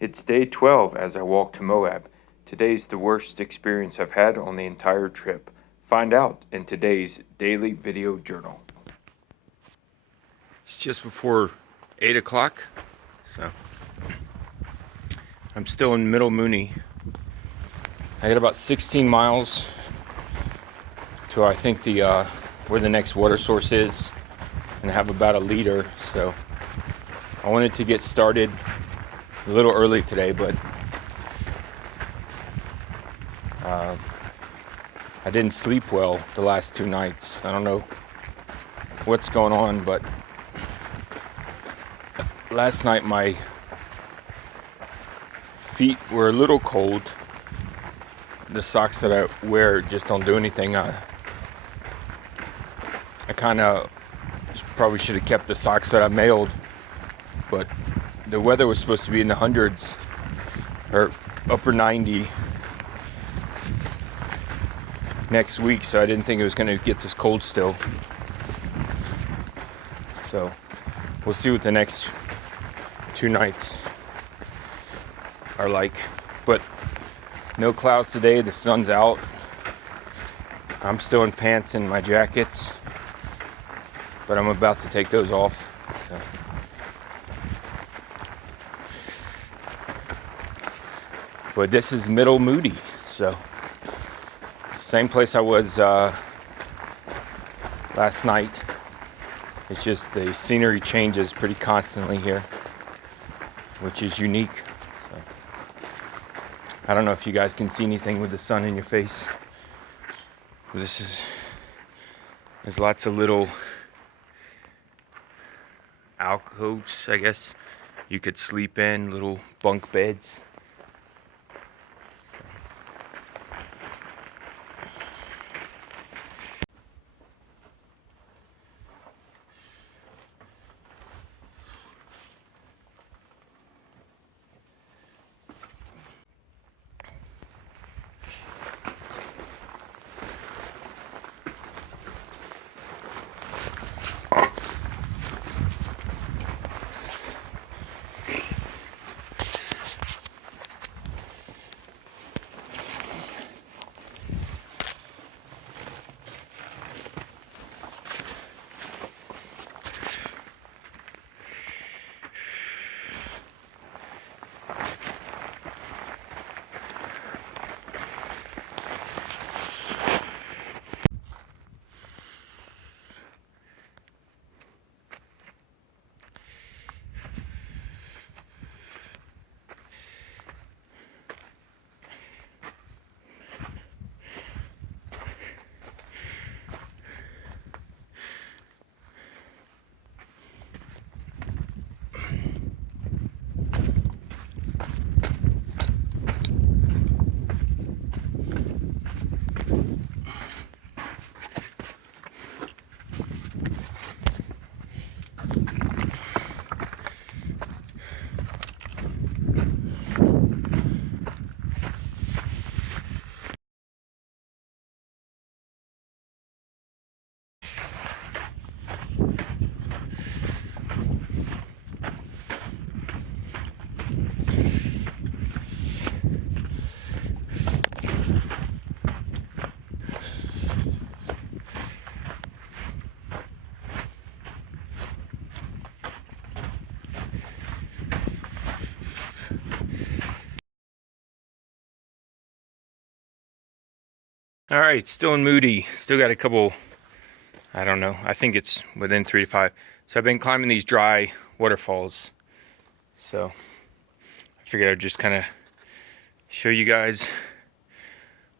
It's day 12 as I walk to Moab. Today's the worst experience I've had on the entire trip. Find out in today's daily video journal. It's just before 8 o'clock, so I'm still in Middle Mooney. I got about 16 miles to I think where the next water source is, and I have about a liter, so I wanted to get started a little early today, but I didn't sleep well the last 2 nights. I don't know what's going on, but last night my feet were a little cold. The socks that I wear just don't do anything. I kind of probably should have kept the socks that I mailed, but the weather was supposed to be in the hundreds or upper 90 next week, so I didn't think it was going to get this cold still. So we'll see what the next 2 nights are like. But no clouds today, the sun's out. I'm still in pants and my jackets, but I'm about to take those off. So. But this is Middle Moody, so same place I was last night. It's just the scenery changes pretty constantly here, which is unique. So, I don't know if you guys can see anything with the sun in your face. There's lots of little alcoves, I guess you could sleep in, little bunk beds. All right, still in Moody. Still got a couple, I don't know, I think it's within 3 to 5. So I've been climbing these dry waterfalls. So I figured I'd just kind of show you guys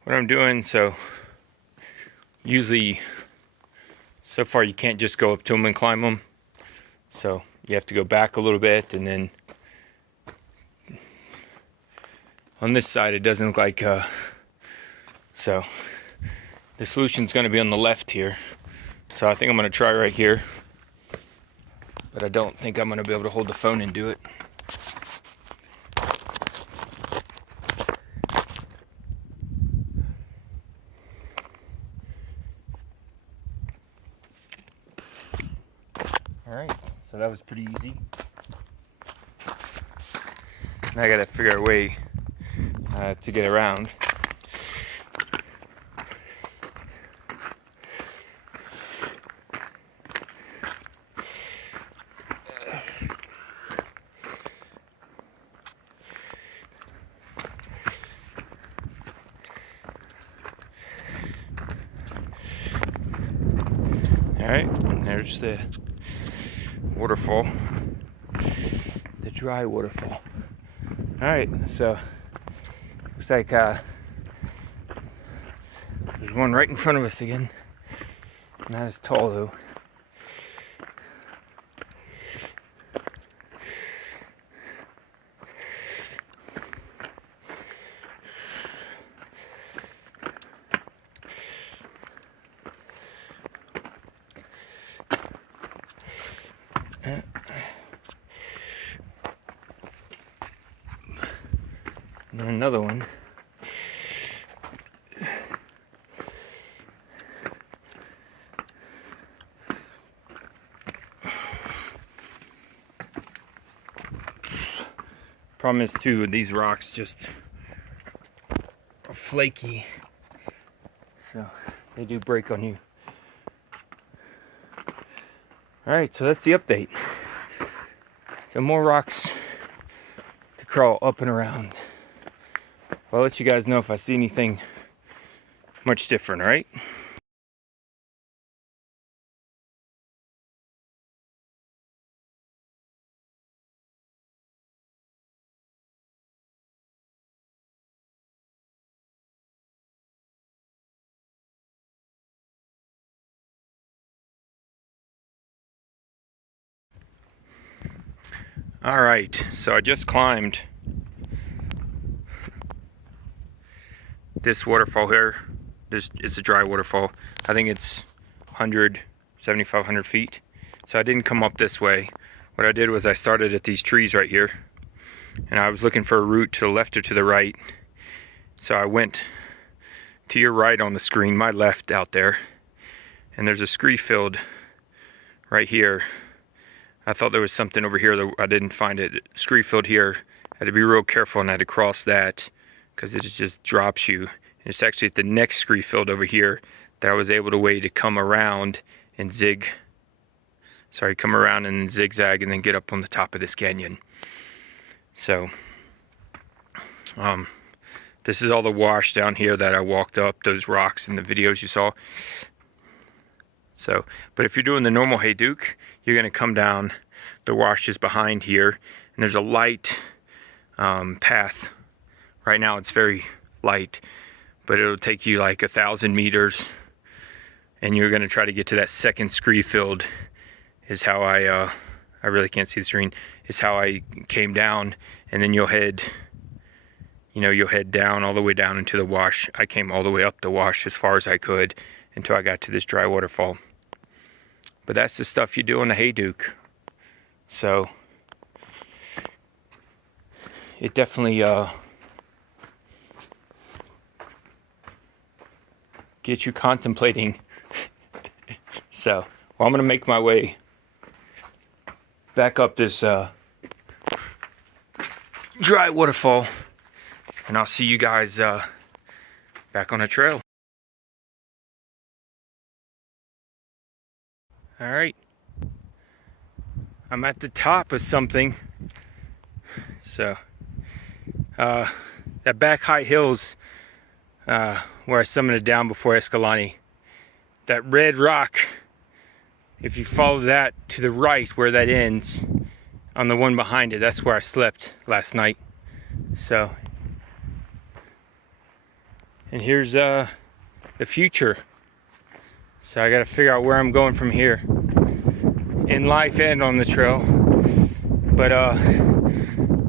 what I'm doing. So usually, so far you can't just go up to them and climb them. So you have to go back a little bit, and then on this side it doesn't look like, so the solution's going to be on the left here. So I think I'm going to try right here, but I don't think I'm going to be able to hold the phone and do it. All right, so that was pretty easy. I gotta figure out a way to get around. Alright, there's the waterfall, the dry waterfall. Alright, so looks like there's one right in front of us again. Not as tall though. And another one. Problem is too, these rocks just are flaky, so they do break on you. Alright, so that's the update. Some more rocks to crawl up and around. I'll let you guys know if I see anything much different, alright? Alright, so I just climbed this waterfall here. It's a dry waterfall. I think it's 7,500 feet. So I didn't come up this way. What I did was I started at these trees right here, and I was looking for a route to the left or to the right. So I went to your right on the screen, my left out there, and there's a scree field right here. I thought there was something over here that I didn't find it. Scree field here. I had to be real careful and I had to cross that because it just drops you. And it's actually at the next scree field over here that I was able to come around and come around and then zigzag and then get up on the top of this canyon. So, this is all the wash down here that I walked up, those rocks in the videos you saw. So, but if you're doing the normal Hayduke, you're going to come down, the wash is behind here, and there's a light path. Right now it's very light, but it'll take you like 1,000 meters, and you're going to try to get to that second scree field, is how I really can't see the screen, is how I came down, and then you'll head down, all the way down into the wash. I came all the way up the wash as far as I could until I got to this dry waterfall. But that's the stuff you do on the Hayduke. So it definitely gets you contemplating. So, well, I'm gonna make my way back up this dry waterfall, and I'll see you guys back on the trail. Alright, I'm at the top of something. So, that back high hills where I summited down before Escalante, that red rock, if you follow that to the right where that ends, on the one behind it, that's where I slept last night. So, and here's the future. So I gotta figure out where I'm going from here, in life and on the trail. But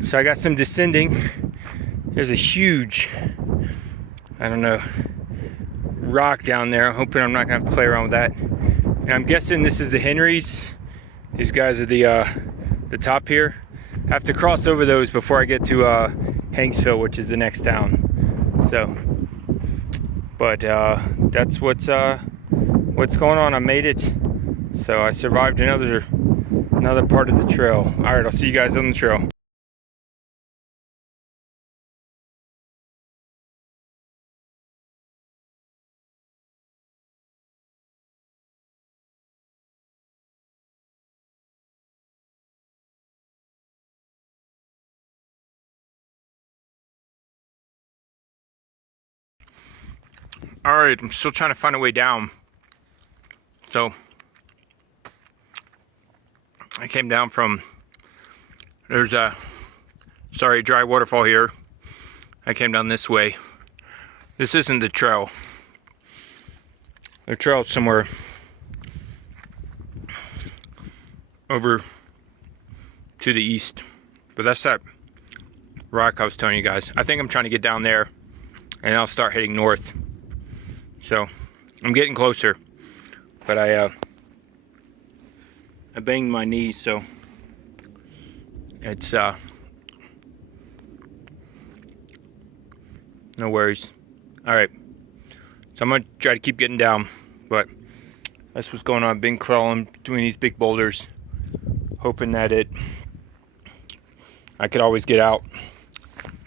so I got some descending. There's a huge, I don't know, rock down there. I'm hoping I'm not gonna have to play around with that. And I'm guessing this is the Henrys. These guys are the top here. I have to cross over those before I get to Hanksville, which is the next town. So, but that's what's going on. I made it. So I survived another part of the trail. All right, I'll see you guys on the trail. Alright, I'm still trying to find a way down. So, I came down from, there's a, dry waterfall here. I came down this way. This isn't the trail. The trail's somewhere over to the east. But that's that rock I was telling you guys. I think I'm trying to get down there and I'll start heading north. So, I'm getting closer. But I banged my knees, so it's no worries. Alright, so I'm gonna try to keep getting down, but that's what's going on. I've been crawling between these big boulders, hoping that I could always get out.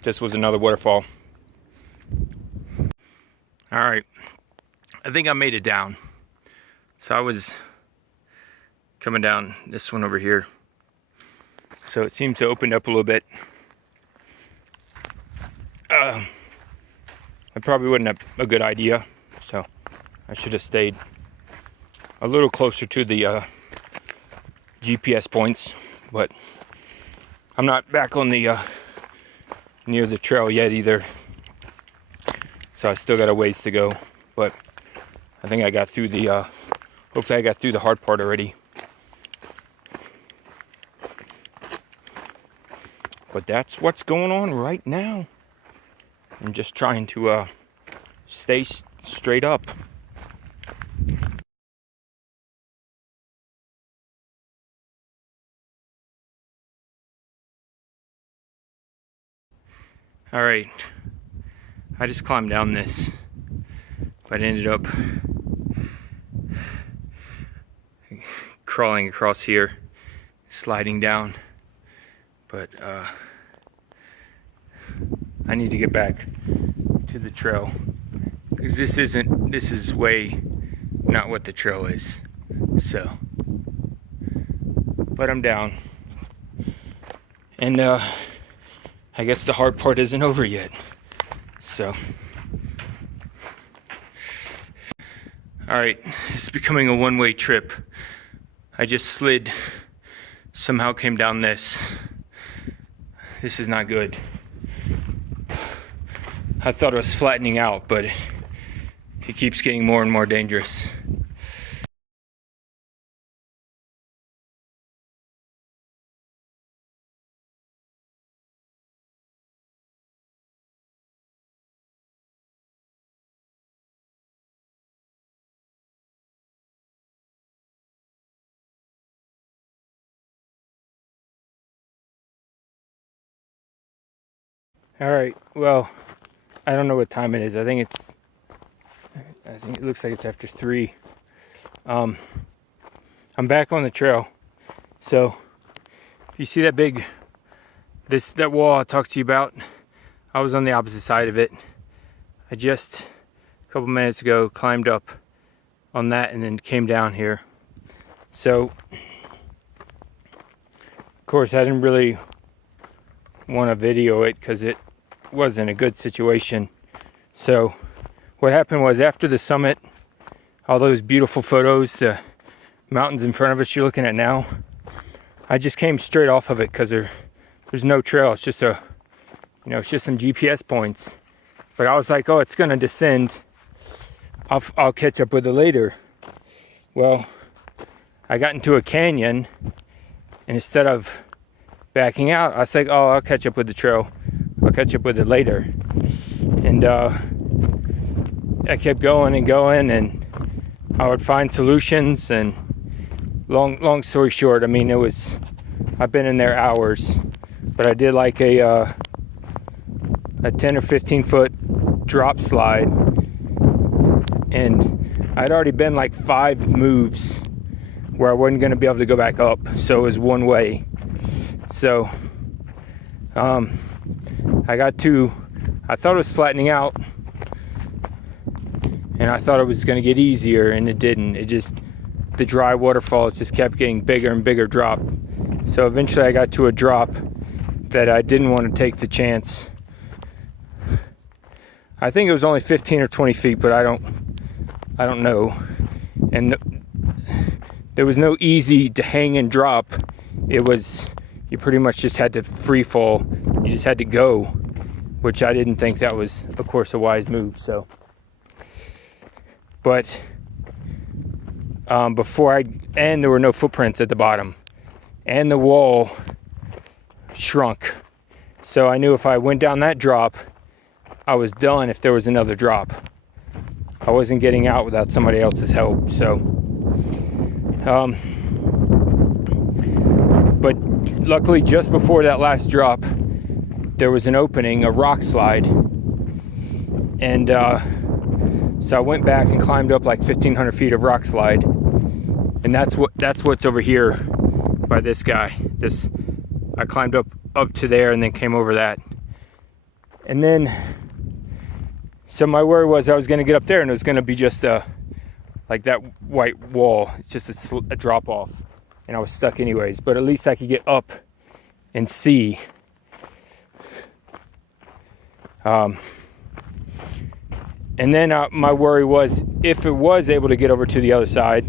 This was another waterfall. Alright, I think I made it down. So I was coming down this one over here. So it seemed to open up a little bit. It probably wasn't a good idea. So I should have stayed a little closer to the GPS points. But I'm not back on the near the trail yet either. So I still got a ways to go. But I think I got through the hopefully I got through the hard part already. But that's what's going on right now. I'm just trying to stay straight up. Alright, I just climbed down this, but ended up crawling across here, sliding down, but I need to get back to the trail, because this is way not what the trail is. So, but I'm down, and I guess the hard part isn't over yet. So, alright, it's becoming a one-way trip. I just slid, somehow came down this. This is not good. I thought it was flattening out, but it keeps getting more and more dangerous. Alright, well, I don't know what time it is. I think it looks like it's after 3. I'm back on the trail. So, if you see that that wall I talked to you about, I was on the opposite side of it. I just, a couple minutes ago, climbed up on that and then came down here. So, of course, I didn't really want to video it because it wasn't a good situation. So what happened was, after the summit, all those beautiful photos, the mountains in front of us you're looking at now, I just came straight off of it because there's no trail. It's just it's just some GPS points. But I was like, oh, it's gonna descend. I'll catch up with it later. Well, I got into a canyon, and instead of backing out, I was like, oh, I'll catch up with the trail. I'll catch up with it later. And I kept going and going, and I would find solutions. And long story short, I mean, I've been in there hours, but I did like a 10 or 15 foot drop slide, and I'd already been like 5 moves where I wasn't going to be able to go back up, so it was one way. So I thought it was flattening out, and I thought it was going to get easier, and it didn't. The dry waterfalls just kept getting bigger and bigger drop. So eventually I got to a drop that I didn't want to take the chance. I think it was only 15 or 20 feet, but I don't know. And there was no easy to hang and drop. It was, you pretty much just had to free fall. You just had to go, which I didn't think that was, of course, a wise move. So, but and there were no footprints at the bottom, and the wall shrunk. So I knew if I went down that drop, I was done if there was another drop. I wasn't getting out without somebody else's help. So, but luckily just before that last drop, there was an opening, a rock slide. And so I went back and climbed up like 1,500 feet of rock slide. And that's what's over here by this guy. I climbed up to there and then came over that. And then, so my worry was I was going to get up there and it was going to be just like that white wall. It's just a drop off. And I was stuck anyways. But at least I could get up and see. And then my worry was, if it was able to get over to the other side,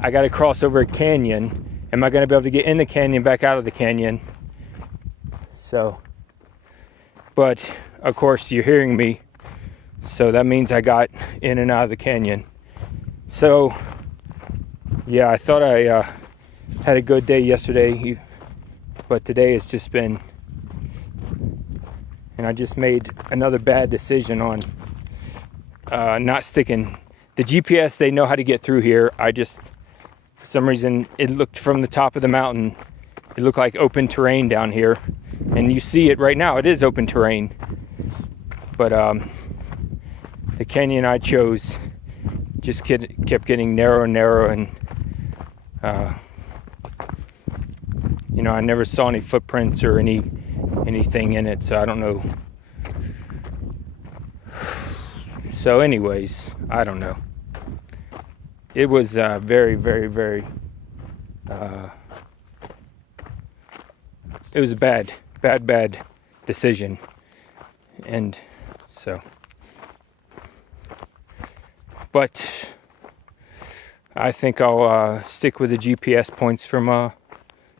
I got to cross over a canyon. Am I going to be able to get in the canyon, back out of the canyon? So, but of course you're hearing me. So that means I got in and out of the canyon. So, yeah, I thought I had a good day yesterday, but today it's just been, and I just made another bad decision on not sticking. The GPS, they know how to get through here. I just, for some reason, it looked from the top of the mountain, it looked like open terrain down here. And you see it right now, it is open terrain. But the canyon I chose just kept getting narrower and narrower, and you know, I never saw any footprints or anything in it, so I don't know. So anyways, I don't know. It was very, very, very, it was a bad decision. And so, but I think I'll stick with the GPS points from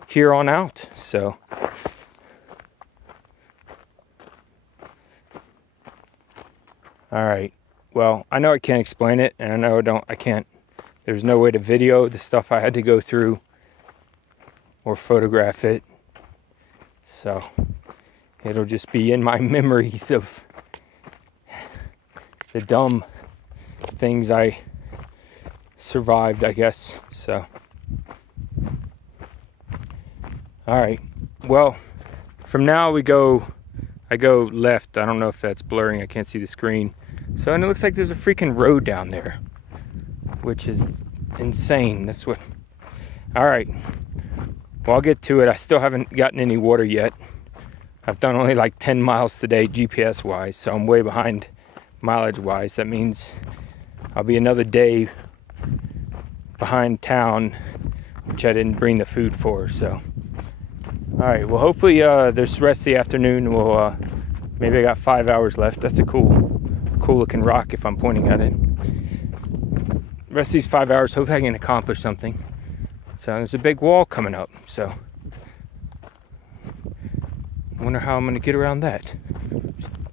here on out. So, all right. Well, I know I can't explain it, and I know I can't. There's no way to video the stuff I had to go through or photograph it. So it'll just be in my memories of the dumb things I survived, I guess. So, all right. Well, from now I go left. I don't know if that's blurring. I can't see the screen. So, and it looks like there's a freaking road down there, which is insane. That's what. All right. Well, I'll get to it. I still haven't gotten any water yet. I've done only like 10 miles today GPS wise, so I'm way behind mileage wise. That means I'll be another day behind town, which I didn't bring the food for. So, all right. Well, hopefully this rest of the afternoon will. Maybe I got 5 hours left. That's a cool looking rock if I'm pointing at it. The rest of these 5 hours, hopefully I can accomplish something. So there's a big wall coming up. So I wonder how I'm going to get around that.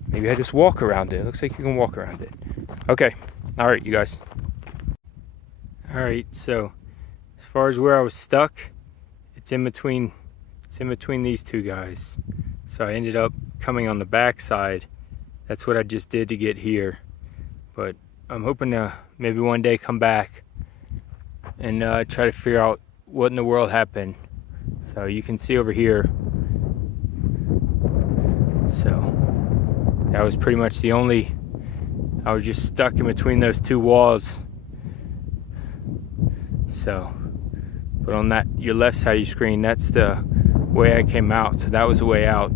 Maybe I just walk around it. It looks like you can walk around it. Okay. All right, you guys. All right. So as far as where I was stuck, it's in between these two guys. So I ended up coming on the back side. That's what I just did to get here. But I'm hoping to maybe one day come back and try to figure out what in the world happened. So you can see over here. So that was pretty much I was just stuck in between those two walls. So, but on your left side of your screen, that's the way I came out. So that was the way out.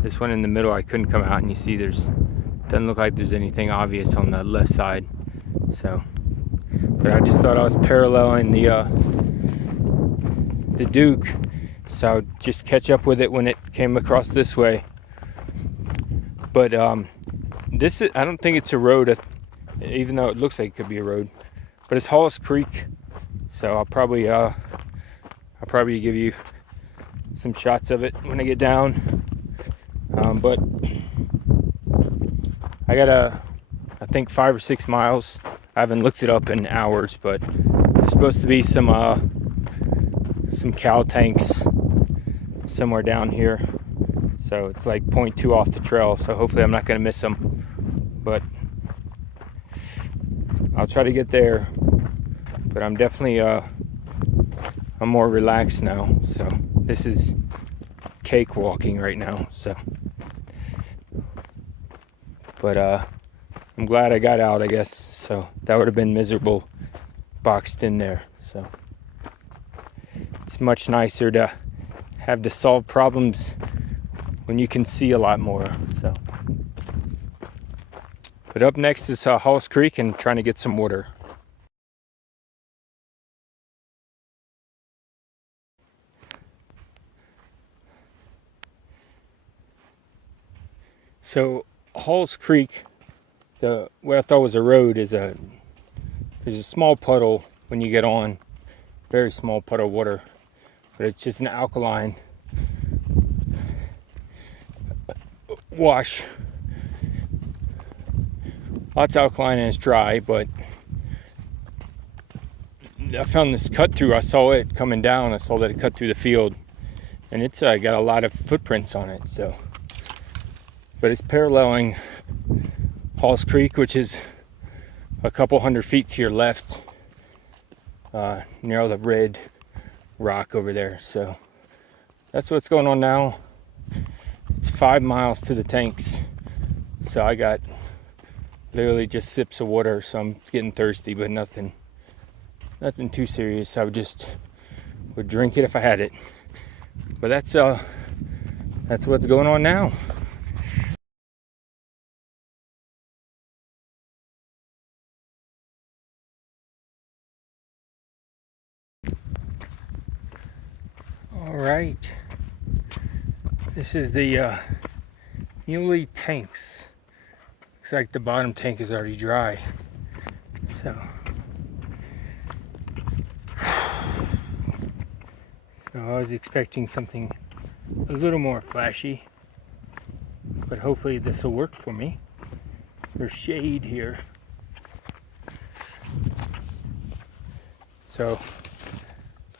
This one in the middle, I couldn't come out, and you see doesn't look like there's anything obvious on the left side. So, but I just thought I was paralleling the Duke, so I would just catch up with it when it came across this way. But This is, I don't think it's a road, even though it looks like it could be a road, but it's Halls Creek. So I'll probably give you some shots of it when I get down. But I got I think 5 or 6 miles. I haven't looked it up in hours, but there's supposed to be some cow tanks somewhere down here. So it's like 0.2 off the trail. So hopefully I'm not going to miss them. But I'll try to get there. But I'm definitely I'm more relaxed now. So this is cakewalking right now. So, but I'm glad I got out, I guess. So that would have been miserable boxed in there. So it's much nicer to have to solve problems when you can see a lot more. So, but up next is Halls Creek and trying to get some water. So Halls Creek, what I thought was a road is there's a small puddle when you get on, very small puddle of water, but it's just an alkaline wash. Lots of alkaline and it's dry, but I found this cut through. I saw it coming down. I saw that it cut through the field, and it's got a lot of footprints on it. So, but it's paralleling Halls Creek, which is a couple hundred feet to your left, near the red rock over there. So that's what's going on now. It's 5 miles to the tanks, so I got literally just sips of water, so I'm getting thirsty, but nothing too serious. I would drink it if I had it. But that's what's going on now. All right, this is the Muley tanks. Looks like the bottom tank is already dry. So I was expecting something a little more flashy, but hopefully this will work for me. There's shade here. So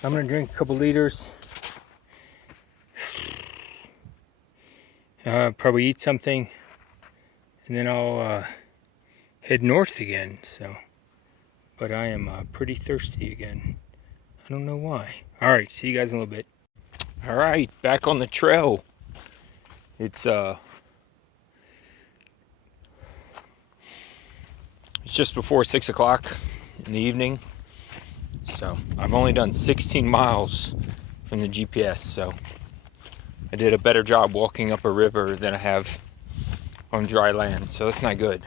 I'm gonna drink a couple liters. Probably eat something, and then I'll head north again. So, but I am pretty thirsty again. I don't know why. All right, see you guys in a little bit. All right, back on the trail. It's just before 6 o'clock in the evening. So I've only done 16 miles from the GPS. So I did a better job walking up a river than I have on dry land. So that's not good.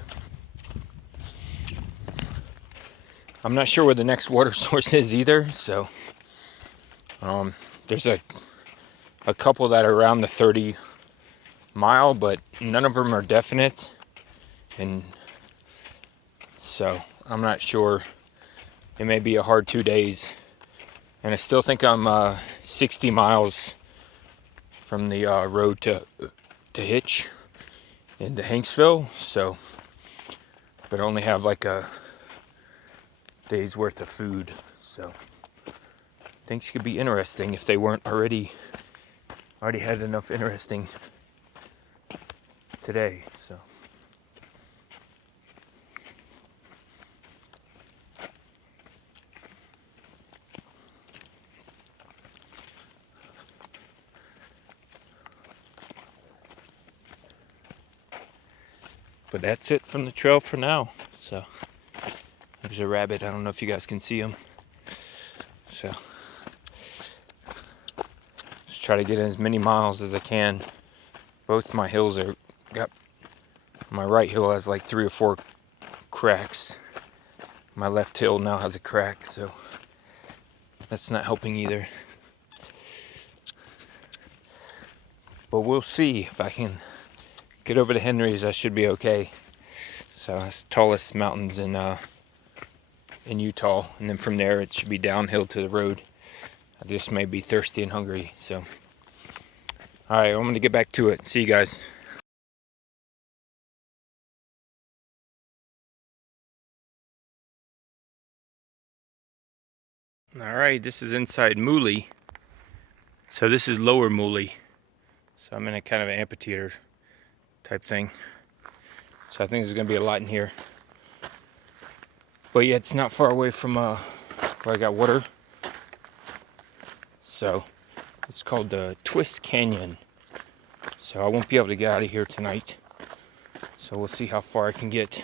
I'm not sure where the next water source is either. So there's a couple that are around the 30 mile, but none of them are definite. And so I'm not sure. It may be a hard 2 days. And I still think I'm 60 miles from the road to Hitch into Hanksville. So, but I only have like a day's worth of food. So things could be interesting if they weren't already had enough interesting today. So but that's it from the trail for now. So there's a rabbit. I don't know if you guys can see him. So just try to get as many miles as I can. Both my hills my right hill has like 3 or 4 cracks. My left hill now has a crack, so that's not helping either. But we'll see if I can get over to Henry's. I should be okay. So it's the tallest mountains in Utah, and then from there it should be downhill to the road. I just may be thirsty and hungry, so. Alright, I'm gonna get back to it. See you guys. Alright, this is inside Mooley. So this is lower Mooley. So I'm in a kind of an amphitheater type thing. So I think there's gonna be a lot in here. But yeah, it's not far away from where I got water. So it's called the Twist Canyon. So I won't be able to get out of here tonight. So we'll see how far I can get.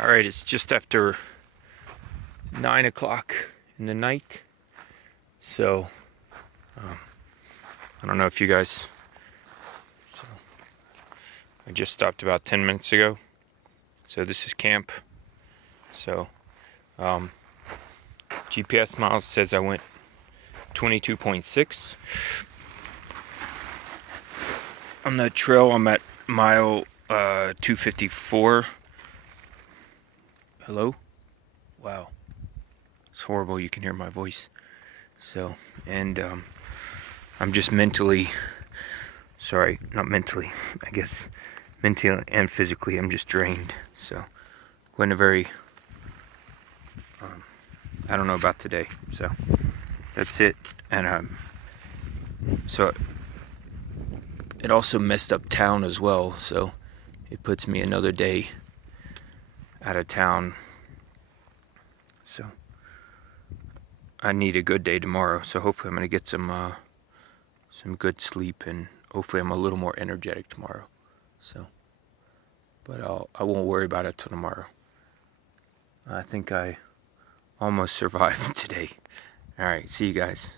Alright, it's just after 9 o'clock in the night. So, I don't know if you guys, so I just stopped about 10 minutes ago. So this is camp. So, GPS miles says I went 22.6. On the trail, I'm at mile 254. Hello? Wow. It's horrible, you can hear my voice. So, and I'm just mentally, sorry, not mentally, I guess mentally and physically, I'm just drained. So, went a very, I don't know about today. So, that's it. And so it also messed up town as well. So, it puts me another day out of town. So I need a good day tomorrow. So hopefully I'm gonna get some good sleep, and hopefully I'm a little more energetic tomorrow. So, but I won't worry about it till tomorrow. I think I almost survived today. All right, see you guys.